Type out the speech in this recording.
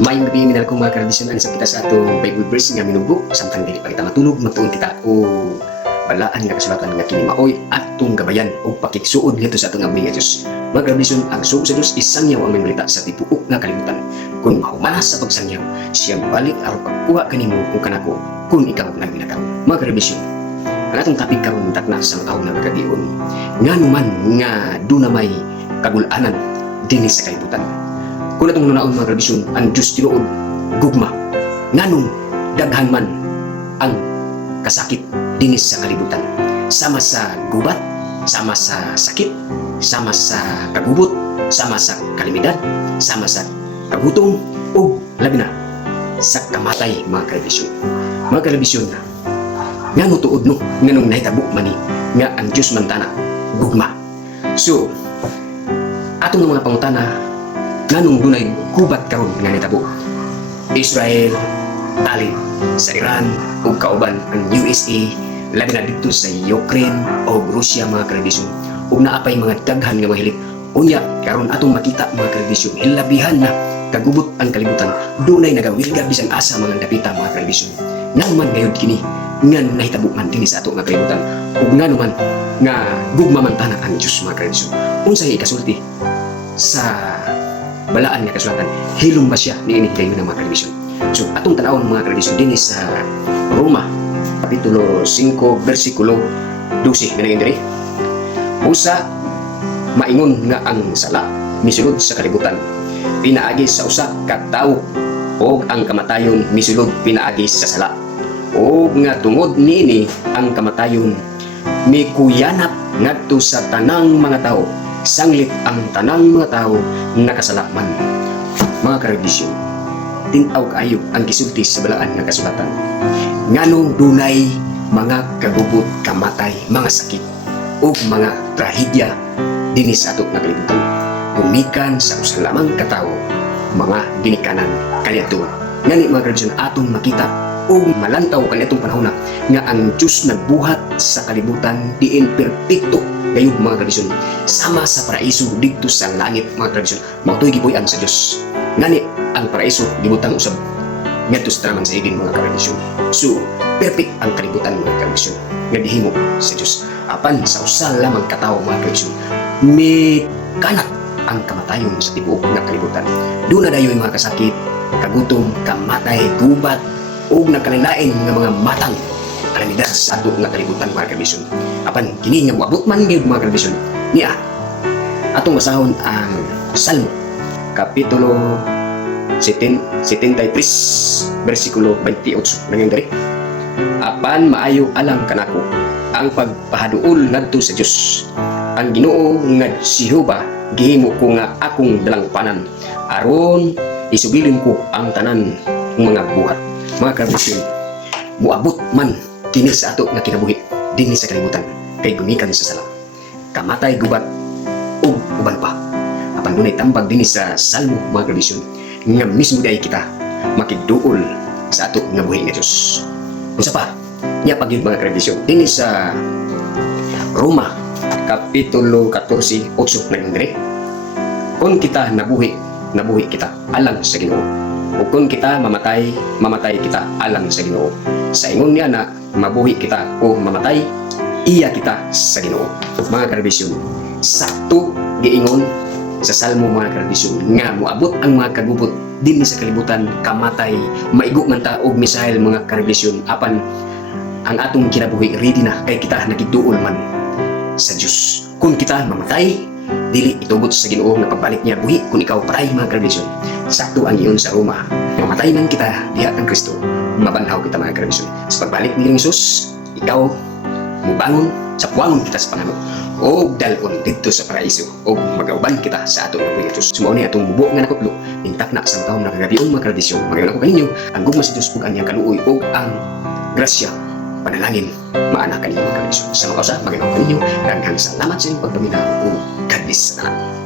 May minal kong mga tradisyon sa kita sa atong Bible verse nga minugo samtang dili pa kita matulog matuon kita o balaan nga kasulatan nga kini maoy atong gabayan o pakigsuod ngadto sa atong abli nga Dios. Mga tradisyon ang suog sa Dios isangyaw ang manglita sa tibuok nga kalibutan. Kung mahumanas sa pagsangyaw, siya balik aron pagkuha kanimo kung kanako kung ikaw nang minakaw. Mga tradisyon ang atong topic karon takna sa matawag na kagadion nganuman nga duna may kagul-anan dinhi sa kalibutan. Kung atong nunaon mga tradisyon, ang Diyos tinuod gugma nganong daghan man ang kasakit dinis sa kalibutan, sama sa gubat, sama sa sakit, sama sa kagubot, sama sa kalimidad, sama sa kagutom o labi na sa kamatay. Mga tradisyon, nga tuod no nganong nahitabo mani nga ang Diyos mantana gugma. So atong mga pangutana nganong dunay gubat karon nga nitabo Israel tali sa Iran ug kauban ang USA labi na dito sa Ukraine o Russia. Mga tradisyon ug naapay mga daghan nga mahilig unya karon atong makita mga tradisyon hilabihan na kagubot ang kalibutan dunay nagawilga bisan asa mga dapita. Mga tradisyon naman gayud kini nga nahitabo man dinhi sa ato nga kalibutan ug nanuman nga gugma man tanan ang Dios. Mga tradisyon unsay ikasulti sa balaan nga kasulatan hilom ba siya niini kayo ng mga tradisyon. So atong tanawon mga tradisyon dinhi sa Roma kapitulo 5 bersikulo 12 ganang diri. Usa maingon nga ang sala misulod sa kalibutan pinaagi sa usa ka tawo og ang kamatayon misulod pinaagi sa sala og nga tungod niini ang kamatayon mikuyanap ngadto sa tanang mga tawo sanglit ang tanang mga tao nakasala man. Mga tradisyon tinaw kaayo ang gisulti sa balaan nga kasulatan nganong dunay mga kagubot, kamatay, mga sakit ug mga trahedya dinhi sa ato nga kalibutan gumikan sa usa lamang ka tawo mga ginikanan kaniadto. Ngani mga tradisyon atong makita ug malantaw kaniadtong panahon nga ang Dios nagbuhat sa kalibutan diin perpekto gayud. Mga tradisyon sama sa paraiso dito sa langit. Mga tradisyon mautoy gipuy-an sa Dios ngani ang paraiso gibutang usab ngadto sa taman sa Eden. Mga tradisyon so perfect ang kalibutan. Mga tradisyon nga gihimo sa Dios apan sa usa lamang ka tawo. Mga tradisyon may kanat ang kamatayon sa tibuok nga kalibutan. Doon na dayoy mga kasakit, kagutom, kamatay, gubat ug nagkalain nga mga matang kalamidad sa ato nga kalibutan. Mga tradisyon apan kini nga moabot man gyud. Mga tradisyon niya atong basahon ang Salmo kapitulo 73 bersikulo 28 nanging diri. Apan maayo alang kanako ang pagpahaduol ngadto sa Dios, ang Ginoo nga si Jehova gihimo ko nga akong dalangpanan aron isubilin ko ang tanan ng mga buhat. Mga tradisyon moabot man kini sa ato nga kinabuhi dinhi sa kalibutan kay gumikan sa sala, kamatay, gubat ug uban pa. Apan dunay tambag dinhi sa Salmo. Mga tradisyon nga mismo day kita makigduol sa ato nga buhi nga Dios. Unsa pa nya pagyud mga tradisyon dinhi sa Roma kapitulo 14 8 nang diri. Kung kita nabuhi kita alang sa Ginoo ug kung kita mamatay kita alang sa Ginoo. Sa ingon niya na mabuhi kita o mamatay iya kita sa Ginoo. Mga tradisyon sakto giingon sa Salmo. Mga tradisyon nga moabot ang mga kagubot dinhi sa kalibutan, kamatay, maigo man ta og misail. Mga tradisyon apan ang atong kinabuhi ready na kay kita nakigduol man sa Dios. Kung kita mamatay dili itugot sa Ginoo nga pagbalik niya buhi kung ikaw patay. Mga tradisyon sakto ang iyon sa Roma. Mamatay man kita diha ang Kristo, mabanhaw kita. Mga tradisyon sa pagbalik ni Jesus ikaw mubangon sa puwangon kita sa Panginoon o dalon dito sa paraiso o magauban kita sa atong mga Diyos. Sumao ni atong bubo nga nakutlo intak na sa taon na kagabion. Mga tradisyon magayon ako kaninyo ang gugma sa Diyos ug ang kaluoy o ang grasya panalangin maana kaninyo. Mga tradisyon sa mga kausa magayon ako kaninyo. Daghang salamat sa inyong pagpaminaw o God bless sa tanan.